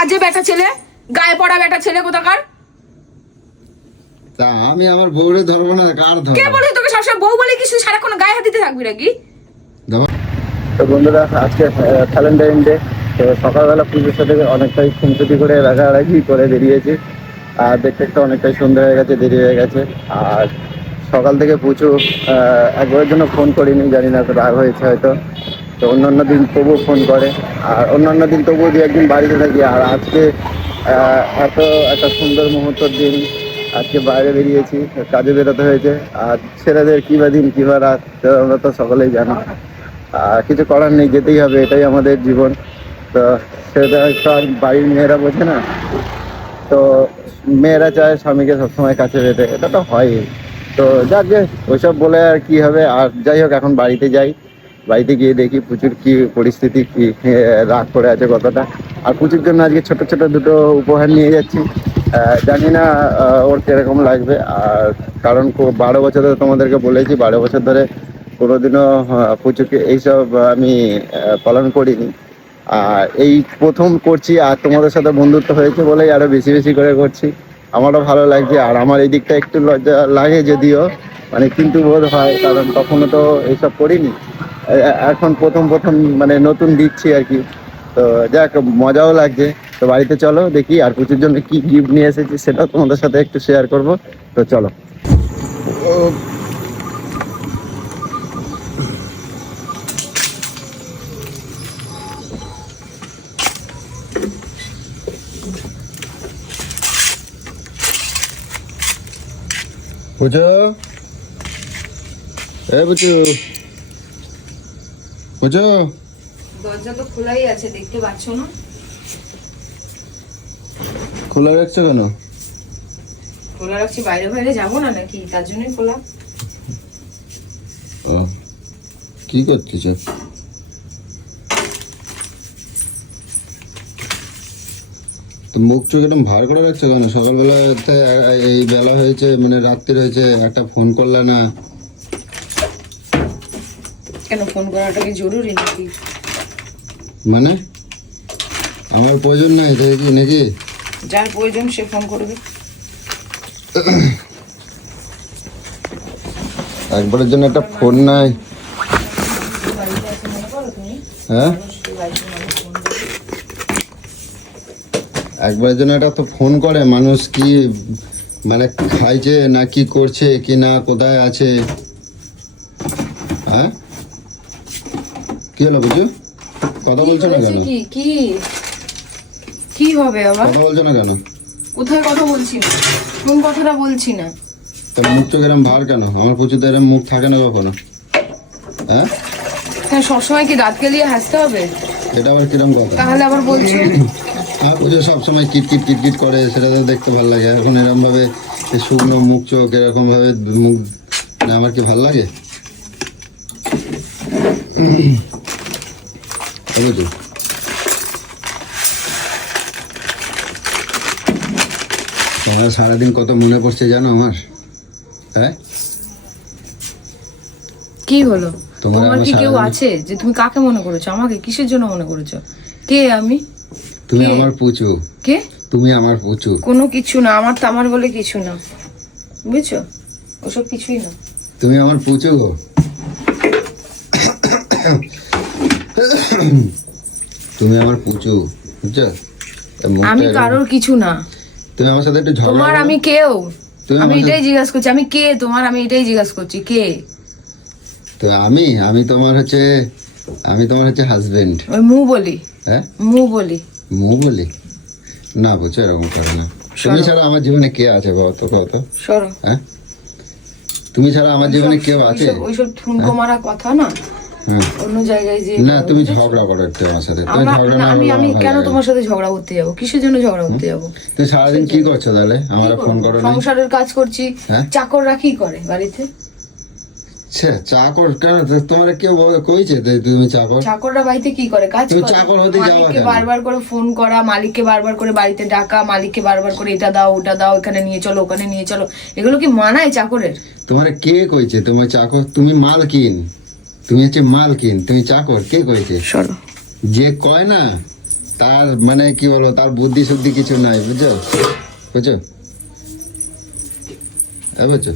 আজে বেটা ছেলে, গায়ে পড়া বেটা ছেলে কোথাকার। তা আমি আমার বউরে ধরবো না, কার ধরবো? কে বলে তোকে সবসময় বউ বলে কিছু সারাক্ষণ গায়ে হাত দিতে থাকবি নাকি? তো বন্ধুরা, আজকে ভ্যালেন্টাইন ডে। তো সকালবেলা পুজোর সাথে অনেকটাই খুনসুটি করে রাগারাগি করে বেরিয়েছি। আর দেখতে দেখতে অনেকটাই সন্ধ্যা হয়ে গেছে, দেরি হয়ে গেছে। আর সকাল থেকে প্রচুর একবারের জন্য ফোন করিনি, জানি না তো রাগ হয়েছে হয়তো। তো অন্যান্য দিন তবুও ফোন করে, আর অন্যান্য দিন তবুও দু একদিন বাড়িতে থাকি। আর আজকে এত একটা সুন্দর মুহূর্তের দিন, আজকে বাইরে বেরিয়েছি, কাজে বেরোতে হয়েছে। আর ছেলেদের কী বা দিন কী বা রাত আমরা তো সকলেই জানি। কিছু করার নেই, যেতেই হবে, এটাই আমাদের জীবন। তো সেটা তো আর বাড়ির মেয়েরা বোঝে না। তো মেয়েরা চায় স্বামীকে সবসময় কাছে পেতে, এটা তো হয়ই। তো যাক গে, ওইসব বলে আর কি হবে। আর যাই হোক, এখন বাড়িতে যাই, বাড়িতে গিয়ে দেখি প্রচুর কি পরিস্থিতি, কি রাগ করে আছে কতটা। আর প্রচুর জন্য আজকে ছোট ছোট দুটো উপহার নিয়ে যাচ্ছি। জানি না ওর কিরকম লাগবে। আর কারণ 12 বছর ধরে তোমাদেরকে বলেছি, 12 বছর ধরে কোনোদিনও পুজোকে এইসব আমি পালন করিনি। আর এই প্রথম করছি, আর তোমাদের সাথে বন্ধুত্ব হয়েছে বলেই আরো বেশি বেশি করে করছি। আমারও ভালো লাগছে। আর আমার এই দিকটা একটু লজ্জা লাগে যদিও, মানে কিন্তু বোধ হয়, কারণ কখনো তো এইসব করিনি। এখন প্রথম প্রথম মানে নতুন দিচ্ছি আর কি। তো যাক, মজাও লাগছে। তো বাড়িতে চলো দেখি, আর পুজোর জন্য কি গিফট নিয়ে এসেছি সেটাও তোমাদের সাথে একটু শেয়ার করব। তো চলো। পুজো, পুজো, পুজো, দরজা তো খোলাই আছে, দেখতে পাচ্ছ না? খোলা রাখছো কেন? খোলা রাখছি, বাইরে বাইরে যাবো না নাকি, তার জন্যই খোলা। ও, কি করতেছ? তো মুখ চোখ একদম ভার করে রাখছো কেন? সকালবেলাতে এই বেলা হয়েছে, মানে রাত্রি হয়েছে, একটা ফোন করলে না? কেন, ফোন করাটা কি জরুরি নাকি? মানে আমার প্রয়োজন নাই দেখি নাকি? যার প্রয়োজন সে ফোন করবে। একবারের জন্য একটা ফোন নাই? হ্যাঁ, একবারের জন্য একটা তো ফোন করে মানুষ। কি মানে খাইছে না, কি করছে কি না, কোথায় আছে? হ্যাঁ, কি হলো বুঝু? কথা বলছো না কেন? কি কি কি হবে আবার? কথা বলছো না কেন? কোথায় কথা বলছি না? কোন কথাটা বলছি না? তোর মুখ চোখ এরম ভার কেন? আমার প্রচুর এরম মুখ থাকে না কখনো। হ্যাঁ, হ্যাঁ, সবসময় কি দাঁত কেলিয়ে হাসতে হবে? এটা আবার কিরম কথা? তাহলে আবার বলছো? হ্যাঁ, পুজো সবসময় কিটকিট কিটকিট করে, সেটা তো দেখতে ভালো লাগে। এখন এরম ভাবে শুকনো মুখ চোখ এরকম ভাবে মুখ, না আমার কি ভালো লাগে? বুঝু, তোমার সারাদিন কত মনে পড়ছে জানো আমার? হ্যাঁ, কি হলো? তোমার তোমার আমার কি কেউ সারাদিন- আছে যে তুমি কাকে মনে করেছো? আমাকে কিসের জন্য মনে করেছো? কে আমি? তুমি কে? আমার পুচু, কে? তুমি আমার পুচু। কোনো কিছু না, আমার তামার বলে কিছু না, বুঝছো? ওসব কিছুই না। তুমি আমার পুচু গো। তুমি আমার পুচু, বুঝছো? আমি কারোর কিছু না। তুমি আমার সাথে একটু ঝগড়া তোমার করো। আমি কেউ? তুমি আমি আমার এটাই সাথে- জিজ্ঞাসা করছি, আমি কে তোমার? আমি এটাই জিজ্ঞাসা করছি, কে? তো আমি তোমার হচ্ছে, আমি তোমার হচ্ছে হাজবেন্ড। ওই মু বলি? হ্যাঁ, মু বলি? মু বলি না, বুঝছো? এরকম করে না। তুমি ছাড়া আমার জীবনে কে আছে বলতো? কত? সরো। হ্যাঁ, তুমি ছাড়া আমার জীবনে কেউ আছে? ওইসব ঠুনকো মারা কথা না, হ্যাঁ, অন্য জায়গায় যে। না তুমি ঝগড়া করো একটু আমার সাথে। তুমি ঝগড়া না আমি করলে আমি আমার ভালো কেন লাগে তোমার না। সাথে ঝগড়া করতে যাবো? কিসের জন্য ঝগড়া করতে যাবো? তুমি সারাদিন কি করছো তাহলে? আমার ফোন করো না? সংসারের কাজ করছি। হ্যাঁ? চাকর রাখি করে বাড়িতে। চাকর কেন? তোমার কেউ কইছে তুমি চাকর? চাকররা বাড়িতে কি করে? কাজ তুমি করে। চাকর হতে যাওয়া মালিককে কেন? বারবার করে ফোন করা, মালিককে বারবার করে বাড়িতে ডাকা, মালিককে বারবার করে এটা দাও ওটা দাও, এখানে নিয়ে চলো ওখানে নিয়ে চলো, এগুলো কি মানায় চাকরের? তোমার কে কইছে তোমার চাকর? তুমি মালকিন, তুমি হচ্ছে মালকিন, তুমি চাকর কে কইছে? সরো। যে কয় না তার মানে কি বলবো, তার বুদ্ধি শুদ্ধি কিছু নাই, বুঝছো বুঝছো বুঝছো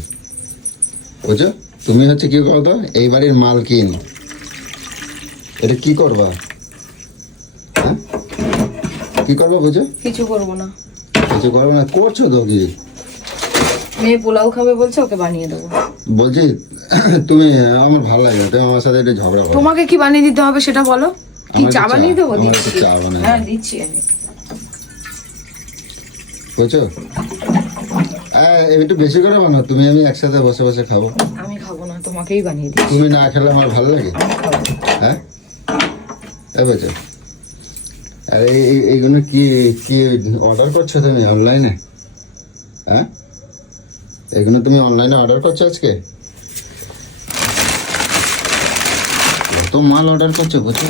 বুঝছো। তুমি হচ্ছে কি করতো, এই বাড়ির মালকিন, এটা কি করবা, হ্যাঁ কি করবো বুঝো? কিছু করবো না। কিছু করবো না, করছো তো কি? মেয়ে পোলাও খাবে বলছে, ওকে বানিয়ে দেবো। বলছি তুমি, আমার ভালো লাগে না, তুমি আমার সাথে একটু ঝগড়া করো। তোমাকে কি বানিয়ে দিতে হবে সেটা বলো। কি আমার চা একটু বানিয়ে দেবো? আমার একটু দিচ্ছি। চা বানিয়ে হ্যাঁ দাও। দিচ্ছি আমি। বুঝছো, একটু বেশি করে বানাও তুমি, আমি একসাথে বসে বসে খাবো। আমি খাবো না, তোমাকেই বানিয়ে দিচ্ছি। তুমি না খেলে আমার ভালো লাগে, আমি খাবো। হ্যাঁ বুঝছো। আর এইগুলো কি কি অর্ডার করছো তুমি অনলাইনে? হ্যাঁ এগুলো তুমি অনলাইনে অর্ডার করছো আজকে? কত মাল অর্ডার করছো বুঝছো?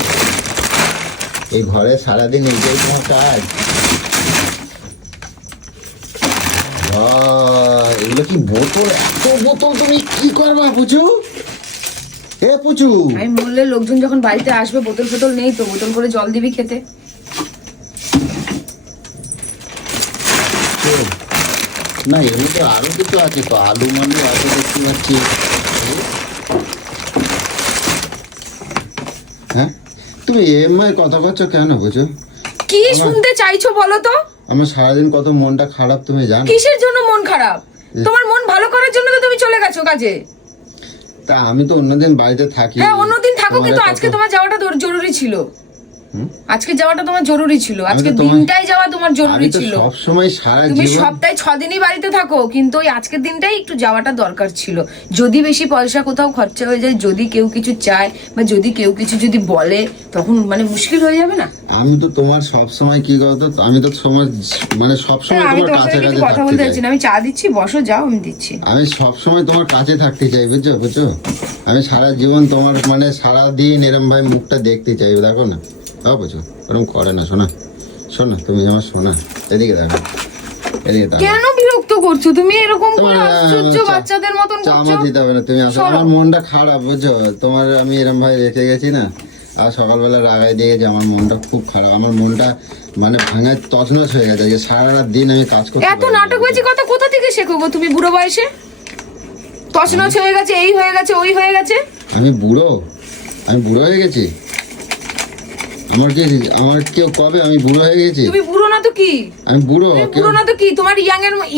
এই ঘরে সারাদিন এইটাই তোমার কাজ। এগুলো কি বোতল, এত বোতল তুমি কি করবা বুঝু? এ পুচু, আমি বললে লোকজন যখন বাড়িতে আসবে, বোতল ফোতল নেই তো, বোতল করে জল দিবি খেতে। না এমনি তো আরো কিছু আছে তো, আলু মালু আছে দেখতে পাচ্ছি। হ্যাঁ তুমি এমআই কথা করছো কেন বুঝো? কি শুনতে চাইছো বলো তো? আমার সারাদিন কত মনটা খারাপ তুমি জানো? কিসের জন্য মন খারাপ? তোমার মন ভালো করার জন্য তো তুমি চলে গেছো কাজে। তা আমি তো অন্যদিন বাড়িতে থাকি। হ্যাঁ অন্যদিন থাকো, তোমার কিন্তু কত- আজকে তোমার যাওয়াটা জরুরি ছিল। হুম? আজকে যাওয়াটা তোমার জরুরি ছিল, আজকে তো তোমার- দিনটাই যাওয়া তোমার জরুরি আমি তো ছিল। সবসময় সারা তুমি জীবন সপ্তাহে 6 দিনই বাড়িতে থাকো, কিন্তু ওই আজকের দিনটাই একটু যাওয়াটা দরকার ছিল। যদি বেশি পয়সা কোথাও খরচা হয়ে যায়, যদি কেউ কিছু চায় বা যদি কেউ কিছু যদি বলে, তখন মানে মুশকিল হয়ে যাবে না? আমি তো তোমার সবসময় কি করতো, আমি তো সময় মানে সবসময় হ্যাঁ, আমি তোমার তোমার সাথে কাছে কিছু কাছে কথা থাকতে বলতে চাই। চাইছি না। আমি চা দিচ্ছি, বসো, যাও, আমি দিচ্ছি। আমি সবসময় তোমার কাছে থাকতে চাই, বুঝছো বুঝছো। আমি সারা জীবন তোমার মানে সারা দিন এরম ভাই মুখটা দেখতে চাই, দেখো না, তাও বুঝছো ওরকম করে না। শোনা শোনা, তুমি আমার শোনা, এদিকে দেখো, এদিকে দেখো। কেন বিরক্ত করছো তুমি এরকম করে? তোমার, আশ্চর্য চা- বাচ্চাদের মতন চা করছো। আমার দিতে হবে না, তুমি আসো। সরো। আমার মনটা খারাপ বুঝছো, তোমার আমি এরম ভাই রেখে গেছি না, আর সকালবেলা রাগাই দিয়ে গেছি। আমার মনটা খুব খারাপ, আমার মনটা মানে ভাঙা তছনছ হয়ে গেছে, যে সারা রাত দিন আমি কাজ করতে এত পারি না, নাটকবাজি কথা কোথা থেকে শেখো গো তুমি বুড়ো বয়সে? তছনছ হয়ে গেছে, এই হয়ে গেছে, ওই হয়ে গেছে। আমি বুড়ো হয়ে গেছি? আমার কেউ কবে আমি বুড়ো হয়ে গেছি? তুমি বুড়ো না তো কি? আমি বুড়ো তুমি কেউ বুড়ো না তো কি? তোমার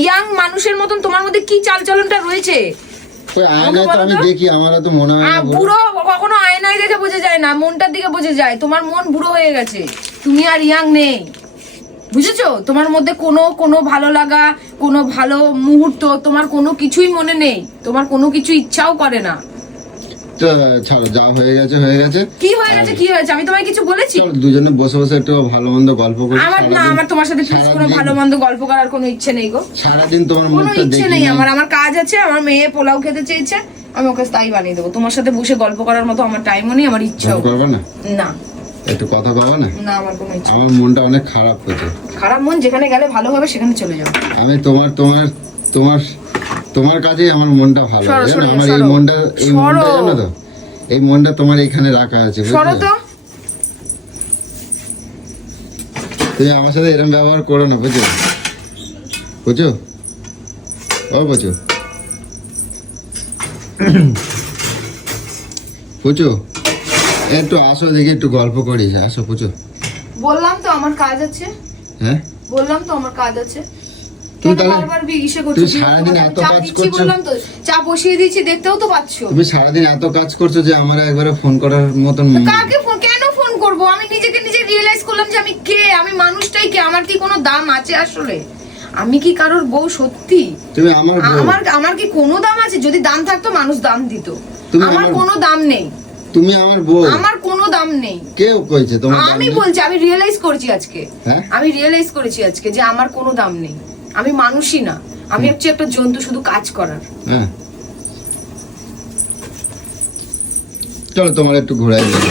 ইয়াং মানুষের মতন তোমার মধ্যে কি চালচলনটা রয়েছে? ওই আয়নায় তো আমি বলো তো। দেখি, আমার তো মনে হয় না বুড়ো। বুড়ো কখনো আয়নায় দেখে বোঝা যায় না, মনটার দিকে বোঝা যায়। তোমার মন বুড়ো হয়ে গেছে, তুমি আর ইয়াং নেই, বুঝেছো? তোমার মধ্যে কোনো ভালো লাগা, কোনো ভালো মুহূর্ত, তোমার কোনো কিছুই মনে নেই, তোমার কোনো কিছু ইচ্ছাও করে না। তো ছাড়ো, যা হয়ে গেছে হয়ে গেছে। কি হয়ে গেছে, কি হয়েছে? আমি তোমায় কিছু বলেছি? চলো দুজনে বসে বসে একটু ভালো মন্দ গল্প করি। আমার তোমার সাথে প্লিজ কোনো ভালো মন্দ গল্প করার কোনো ইচ্ছে নেই গো। সারাদিন তোমার কোনো মুখটা ইচ্ছে দেখি নেই না। আমার কাজ আছে। আমার মেয়ে পোলাও খেতে চেয়েছে, আমি ওকে তাই বানিয়ে দেবো। তোমার সাথে বসে গল্প করার মতো আমার টাইমও নেই, আমার ইচ্ছাও গল্প করবে না? না। একটু কথা কবে না? না, আমার কোনো ইচ্ছা আমার মনটা অনেক খারাপ হয়েছে। খারাপ মন যেখানে গেলে ভালো হবে সেখানে চলে যাও। আমি তোমার কাছেই আমার মনটা ভালো, সরো, জানো? সরো, আমার এই সরো। মনটা সরো। জানো তো, এই মনটা তোমার এখানে রাখা আছে, সরো বুঝলে? তো। তুমি আমার সাথে এরকম ব্যবহার করো না, বুঝছো বুঝছো বুঝছো বুঝছো। একটু আসো দেখি, একটু গল্প করি, আসো বুঝছো। বললাম তো আমার কাজ আছে, হ্যাঁ বললাম তো আমার কাজ আছে। তুমি কেন তাহলে বারবার ইসে করছো? তুমি সারাদিন এত চা কাজ দিচ্ছি করছো। বললাম তো, চা বসিয়ে দিয়েছি, দেখতেও তো পাচ্ছো। তুমি সারাদিন এত কাজ করছো যে আমার একবারে ফোন করার মতন কাকে কেন ফোন করব? আমি নিজেকে নিজে রিয়েলাইজ করলাম যে আমি কে, আমি মানুষটাই কে, আমার কি কোনো দাম আছে আসলে? আমি কি কারোর বউ সত্যি? তুমি আমার বউ। আমার কি কোনো দাম আছে? যদি দাম থাকতো মানুষ দাম দিত। তুমি আমার আমার- কোনো দাম নেই, তুমি আমার বউ। আমার কোনো দাম নেই। কেউ কইছে তোমার দাম আমি নেই? বলছি, আমি রিয়েলাইজ করছি আজকে, হ্যাঁ? আমি রিয়েলাইজ করেছি আজকে যে আমার কোনো দাম নেই। আমি মানুষই না, আমি হচ্ছে একটা জন্তু, শুধু কাজ করার। হ্যাঁ চলো তোমার একটু ঘোরাই দিই।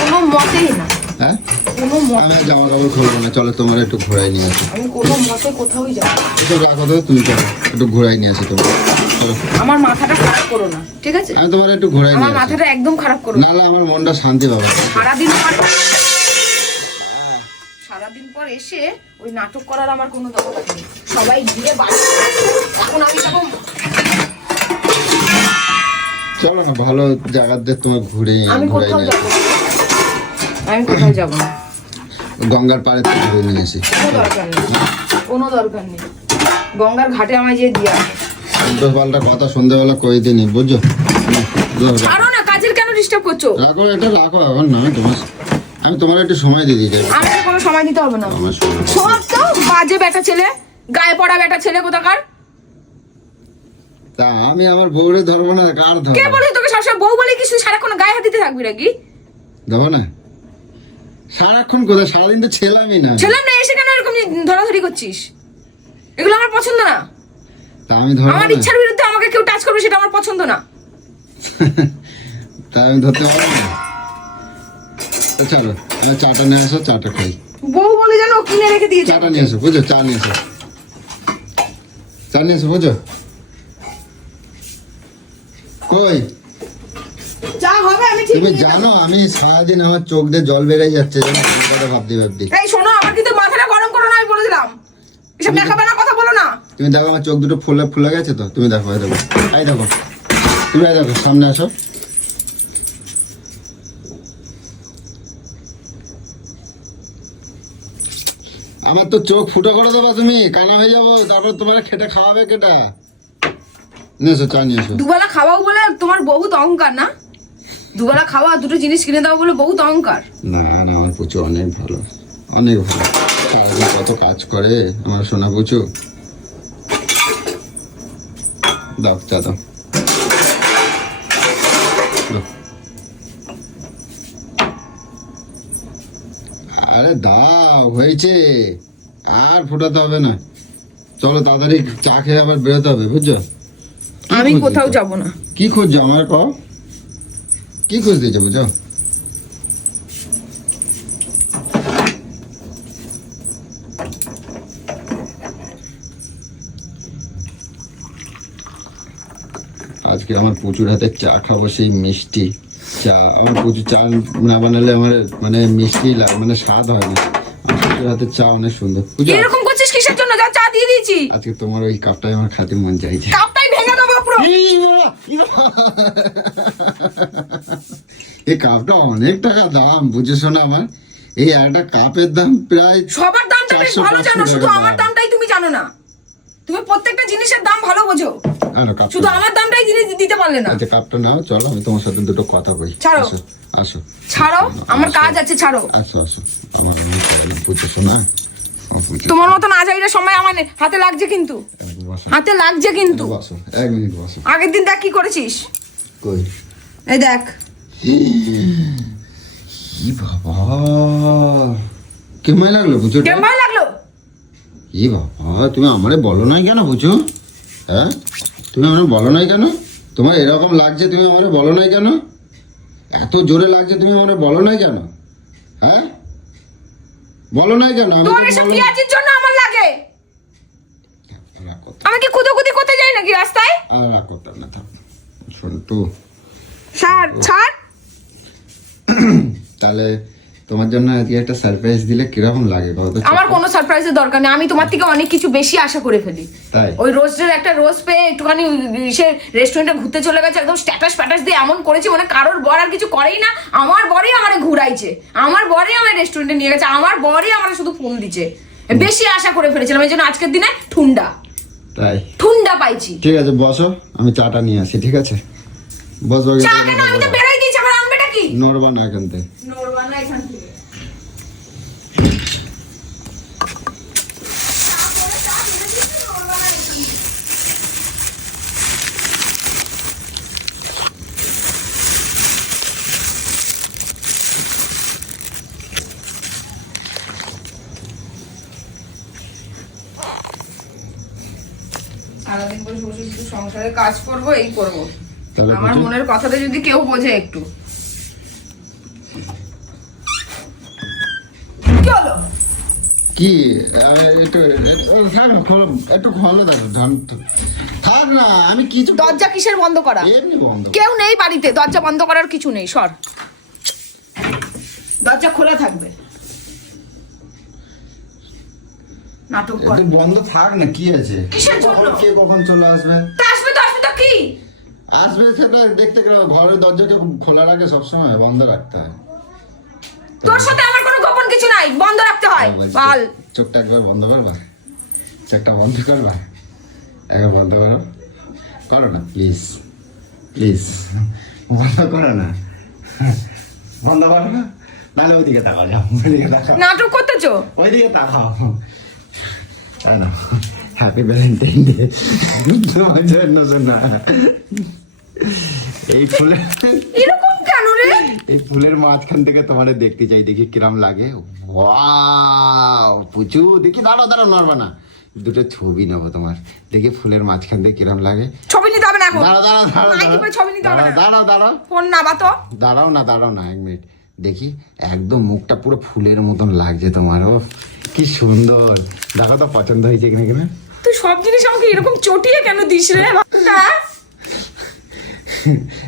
কোনো মতেই না, হ্যাঁ কোনো মতে আমি জামা কাপড় খুলবো না, চলো তোমার একটু ঘোরাই নিয়ে আসি। আমি কোনো মতে কোথাওই যাব না। এসব রাখো তো, তুমি চলো একটু ঘোরাই নিয়ে আসি তোমার, চলো। আমার মাথাটা খারাপ করো না, ঠিক আছে? আমি তোমার একটু ঘোরাই আমার নিয়ে আসি, মাথাটা একদম খারাপ করো না। নাহলে আমার মনটা শান্তি পাবে। সারাদিন আমার সারাদিন পর এসে ওই নাটক করার আমার কোনো দরকার নেই। সবাই গিয়ে বাড়ি, এখন আমি যাবো। চলো না ভালো জায়গাতে তোমার ঘুরে আমি ঘুরাই কোথাও নিয়ে যাবো না, আমি কোথাও যাবো না, গঙ্গার পাড়ে থেকে ঘুরে নিয়ে আসি। কোনো দরকার নেই, কোনো দরকার নেই। গঙ্গার ঘাটে আমায় যে দিয়ে আসে। উল্টো পাল্টা কথা সন্ধ্যাবেলা কই দিনি বুঝছো? ছাড়ো না, কাজের কেন ডিস্টার্ব করছো? রাখো, এটা রাখো এখন না, আমি তোমার একটু সময় দিয়ে দিই। আমাকে কোনো সময় দিতে হবে না। আমার সময় সব তো বাজে বেটা ছেলে, গায়ে পড়া বেটা ছেলে কোথাকার। তা আমি আমার বউরে ধরবো না, কার কে ধরবো? বলে তোকে সবসময় বউ বলে কিছু সারাক্ষণ গায়ে হাত দিতে থাকবি নাকি? ধরবো না সারাক্ষণ, কোথায় সারাদিন তো ছেলামই না। ছেলে না এসে কেন এরকম ধরাধরি করছিস? এগুলো আমার পছন্দ না। তা আমি ধরবো আমার না, ইচ্ছার বিরুদ্ধে আমাকে কেউ টাচ করবে সেটা আমার পছন্দ না। তা আমি ধরতে পারবো না। তো চলো চাটা নিয়ে আসো, চাটা খাই। বউ বলে যেন ও কিনে রেখে দিয়েছে। চাটা নিয়ে আসো বুঝো, চা নিয়ে আসো, চা নিয়ে আসো বুঝো। কই যা হবে আমি ঠিক তুমি নিয়ে যাবো। জানো আমি সারাদিন আমার চোখ দিয়ে জল বেড়ে যাচ্ছে জানো, তোমার কথা ভাবতে ভাবতে। এই শোনো, আমার কিন্তু মাথাটা গরম করো না, আমি বলে দিলাম। এসব দেখাবে না, কথা বলো না। তুমি দেখো আমার চোখ দুটো ফুলে ফুলে গেছে তো, তুমি দেখো, এই দেখো, এই দেখো, তুমি এই দেখো, সামনে আসো। আমার তো চোখ ফুটো করে দেবো, তুমি কানা হয়ে যাবো, তারপর তোমার খেটে খাওয়াবে কেটা? নিয়ে এসো, চা নিয়ে এসো। দুবেলা খাওয়াও বলে তোমার বহুত অহংকার না? দুবেলা খাওয়া, দুটো জিনিস কিনে দাও বলে বহুত অহংকার। না না, আমার পুচু অনেক ভালো, অনেক ভালো। সারাদিন কত কাজ করে আমার সোনা পুচু। দাও চা দাও, দাও। আরে দাও, হয়েছে, আর ফোটাতে হবে না। চলো তাড়াতাড়ি চা খেয়ে আবার বেরোতে হবে বুঝছো? কি আমি খুঁজছো? কোথাও যাব না। কি খুঁজছো আমার কও, কি খুঁজতেছো বুঝো? আজকে আমার প্রচুর হাতে চা খাবো, সেই মিষ্টি চা। আমার প্রচুর চা না বানালে আমার মানে মিষ্টি মানে স্বাদ হয় না। আমার প্রচুর হাতে চা অনেক সুন্দর বুঝছো? এরকম করছিস কিসের জন্য? যা চা দিয়ে দিয়েছি। আজকে তোমার ওই কাপটাই আমার খাতে মন চাইছে। কাপটাই ভেঙে দেবো পুরো। এই কাপটা অনেক টাকা দাম বুঝেছো না? আমার এই একটা কাপের দাম প্রায় সবার দামটা বেশ 400 ভালো জানো, 500 শুধু টাকা আমার দাম। দামটাই তুমি জানো না। তুমি প্রত্যেকটা জিনিসের দাম ভালো বোঝো, আনো কাপটা। শুধু আমার দামটাই জিনিস দিতে পারলে না। আচ্ছা কাপটা নাও, চলো আমি তোমার সাথে দুটো কথা বলি। ছাড়ো। আসো আসো ছাড়ো, আমার কাজ আছে, ছাড়ো। আসো আসো, আমার বুঝেছো না? তোমার মতন আজাইরা সময় আমার হাতে লাগছে, কিন্তু বসো, হাতে লাগছে কিন্তু। বসো, 1 মিনিট বসো। আগের দিন দেখ কি করেছিস, কই এই দেখ। কি বাবা, কেমন লাগলো বুঝো? কেমন ভালো লাগলো? কি বাবা, তুমি আমারে বলো নাই কেন বুঝো? হ্যাঁ, তুমি আমারে বলো নাই কেন? তোমার এরকম লাগছে, তুমি আমারে বলো নাই কেন? এত জোরে লাগছে, তুমি আমারে বলো নাই কেন? হ্যাঁ, বলো নাই কেন? আমি তোমার তো এসব বললাম- পেঁয়াজের জন্য আমার লাগে। রাগ করতে- আমি কি কুদোকুদি করতে যাই নাকি রাস্তায়? আর রাগ করতাম না, থাক সন্টু। ছাড় ছাড়। তাহলে তোমার জন্য আজকে একটা সারপ্রাইজ দিলে কিরকম লাগে কত? আমার কোনো সারপ্রাইজের দরকার নেই, আমি তোমার থেকে অনেক কিছু বেশি আশা করে ফেলি। তাই? ওই রোস্টের একটা রোজ পেয়ে একটুখানি সে রেস্টুরেন্টে ঘুরতে চলে গেছে, একদম স্ট্যাটাস ফ্যাটাস দিয়ে এমন করেছে মানে কারোর বর আর কিছু করেই না। আমার বরই আমারে ঘুরাইছে, আমার বরই আমার রেস্টুরেন্টে নিয়ে গেছে, আমার বরই আমার শুধু ফোন দিচ্ছে। বেশি আশা করে ফেলেছিলাম, এই জন্য আজকের দিনে তাই ঠুন্ডা পাইছি। ঠিক আছে বসো, আমি চাটা নিয়ে আসি। ঠিক আছে বসো। চা কেন? আমি তো বেরোই দিয়েছি, আবার আনবেটা কি? নড়বা না এখান থেকে। নড়বা না এখান থেকে। সারাদিন বসে বসে শুধু সংসারে কাজ করবো, এই করবো। তাহলে আমার বুঝি? মনের কথাটা যদি কেউ বোঝে একটু। কি হলো? কি একটু থাক না, খোলো একটু, খোলো দেখো ধান থাক না, আমি কিছু দরজা কিসের বন্ধ করা? এমনি বন্ধ। কেউ নেই বাড়িতে, দরজা বন্ধ করার কিছু নেই, সর। দরজা খোলা থাকবে। নাটক কর। একটু বন্ধ থাক না, কি আছে? কিসের জন্য? কে কখন চলে আসবে? তা আসবে তো কি? আসবে সেটা দেখতে গেলে ঘরের দরজাকে খোলা রাখে সবসময়, বন্ধ রাখতে হয়। তোর সাথে আমার কোনো গোপন কিছু নাই, বন্ধ রাখতে হয়। বল। চোখটা একবার বন্ধ করবা, চোখটা বন্ধ করবা, একবার বন্ধ করো, করো না প্লিজ, প্লিজ বন্ধ করো না, বন্ধ করো না, নাহলে ওইদিকে তাকাও, যাও ওইদিকে তাকাও, নাটক করতেছো? ওইদিকে তাকাও। তাই না, হ্যাপি ভ্যালেন্টাইন ডে তোমার জন্য শোনা। এই ফুলের, এরকম কেন রে? এই ফুলের মাঝখান থেকে তোমারে দেখতে চাই, দেখি কিরাম লাগে। ওয়াও পুচু, দেখি দাঁড়াও দাঁড়াও, নড়বা না, দুটো ছবি নেবো তোমার, দেখি ফুলের মাঝখান থেকে কিরাম লাগে। ছবি নিতে হবে না এখন। দাঁড়াও দাঁড়াও দাঁড়াও মাইকে পরে ছবি নিতে হবে না। দাঁড়াও দাঁড়াও ফোন নাবা তো। দাঁড়াও না 1 মিনিট, দেখি একদম মুখটা পুরো ফুলের মতন লাগছে তোমার। ও কি সুন্দর, দেখো তো পছন্দ হয়েছে কিনা কিনা। তুই সব জিনিস আমাকে এরকম চটিয়ে কেন দিস রে? হ্যাঁ?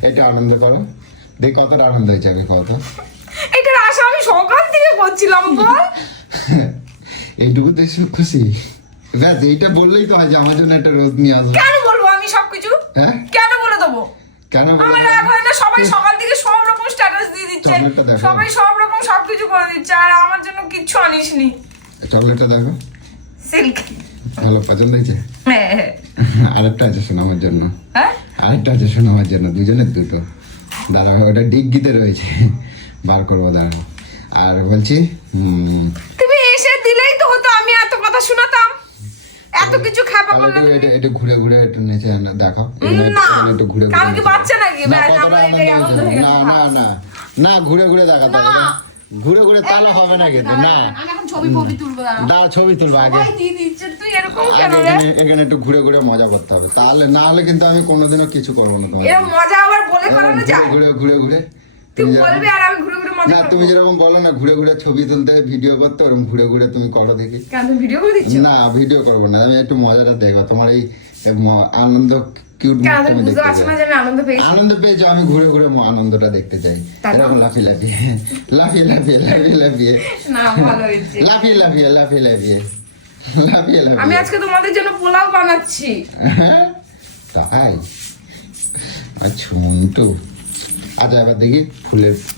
এটা আনন্দ করো, দেখি কতটা আনন্দ হয়েছে, আমি কত। এটার আশা আমি সকাল থেকে করছিলাম বল। এইটুকু তো খুশি, ব্যাস এইটা বললেই তো হয় যে আমার জন্য একটা রোজ নিয়ে আসবে। কেন বলবো আমি সবকিছু? হ্যাঁ কেন বলে দেবো? কেন আমার রাগ হয় না, সবাই সকাল থেকে সব রকম স্ট্যাটাস দিয়ে দিচ্ছে, চকলেটটা দেখো। সবাই সব রকম সবকিছু করে দিচ্ছে, আর আমার জন্য কিচ্ছু আনিসনি। চকলেটটা দেখো, সিল্ক। ভালো পছন্দ হয়েছে। হ্যাঁ আরেকটা আছে শোনো আমার জন্য, হ্যাঁ, আরেকটা আছে শোনো আমার জন্য, দুজনের দুটো। দাঁড়াও, ওটা ডিগ্গিতে রয়েছে, বার করবো দাঁড়াও। আর বলছি তুমি এসে দিলেই তো হতো, আমি এত কথা শোনাতাম, এত কিছু খাবা তাহলে করলে। একটু এটা ঘুরে ঘুরে একটু নেচে দেখো, না, একটু ঘুরে আমি কি বাচ্চা নাকি? না, ব্যাস, কতটা আমার এটাই আনন্দ হয়ে না গেছে। না না না, ঘুরে ঘুরে দেখাতে হবে, ঘুরে ঘুরে তাহলে হবে না কিন্তু, না আমি এখন ছবি ফবি তুলবো না। দাঁড়া ছবি তুলবো আগে, সবাই দিয়ে দিচ্ছে, তুই এরকম কেন আগে রে? এখানে একটু ঘুরে ঘুরে মজা করতে হবে, তাহলে না হলে কিন্তু আমি কোনোদিনও কিছু করবো না তোমার। এর মজা আবার বলে করানো যায়? ঘুরে ঘুরে ঘুরে তুই তুমি বলবি আর আমি ঘুরে ঘুরে মজা না, করবো। তুমি যেরকম বলো না ঘুরে ঘুরে ছবি তুলতে ভিডিও করতে, ওরকম ঘুরে ঘুরে তুমি করো দেখি। কেন তুমি ভিডিও করে দিচ্ছ? না ভিডিও করবো না, আমি একটু মজাটা দেখবো, তোমার এই আনন্দ কিউট কেন তুমি তুমি বুঝতে দেখতে পারছো না চাই। যে আমি আনন্দ পেয়েছি? আনন্দ পেয়েছো, আমি ঘুরে ঘুরে আনন্দটা দেখতে চাই, তারপর? এরকম লাফিয়ে লাফিয়ে লাফিয়ে লাফিয়ে লাফিয়ে লাফিয়ে না, ভালো হয়েছে। লাফিয়ে লাফিয়ে লাফিয়ে লাফিয়ে লাফিয়ে আমি লাফিয়ে। আজকে তোমাদের জন্য পোলাও বানাচ্ছি। তাই আচ্ছা মন্টু, আচ্ছা এবার দেখি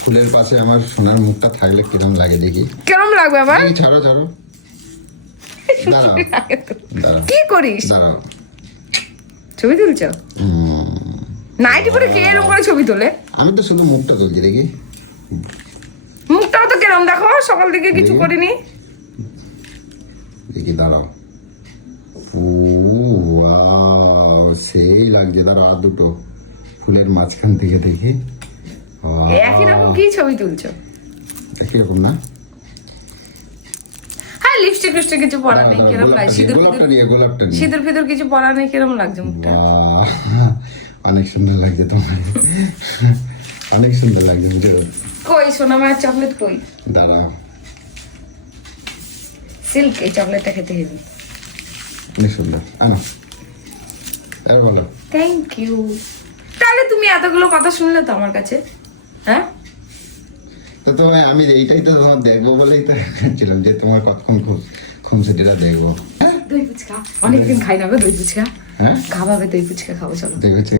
ফুলের পাশে আমার সোনার মুখটা থাকলে কিরম লাগে দেখি। কেমন লাগবে আবার? দেখি, ছাড়ো ছাড়ো, দাঁড়াও দাঁড়াও কি করিস? দাঁড়াও। ছবি তুলছো? নাইটি পরে কে এরকম করে ছবি তোলে? আমি তো শুধু মুখটা তুলছি দেখি, মুখটাও তো কেরম দেখো, সকাল থেকে কিছু দেখি। করিনি। দেখি দাঁড়াও, ও ওয়াও সেই লাগছে, দাঁড়াও আর দুটো ফুলের মাঝখান থেকে দেখি। একই রকম কি ছবি তুলছো? একই রকম না, হ্যাঁ, লিপস্টিক ফিপস্টিক কিছু পরা নেই, কেরম লাগে? গোলাপটা নিয়ে গোলাপটা নিয়ে। সিঁদুর ফিদুর কিছু পরা নেই, কেরম লাগছে মুখটা? বাহ, অনেক সুন্দর লাগছে তোমার, অনেক সুন্দর লাগছে বুঝে। কই সোনা মায়ের চকলেট কই? দাঁড়াও, সিল্ক, এই চকলেটটা খেতে হেবি। অনেক সুন্দর, আনো আর বলো। Thank you. তাহলে তুমি এতগুলো কথা শুনলে তো আমার কাছে, হ্যাঁ? তো তোমায় আমি এইটাই তো তোমার দেখবো বলেই তো ছিলাম যে তোমার কতক্ষণ খুনসুটিটা দেখবো। দই ফুচকা অনেকদিন খাই না গো, দই ফুচকা হ্যাঁ খাওয়াবে, দই ফুচকা খাবো চলো। দেখেছি।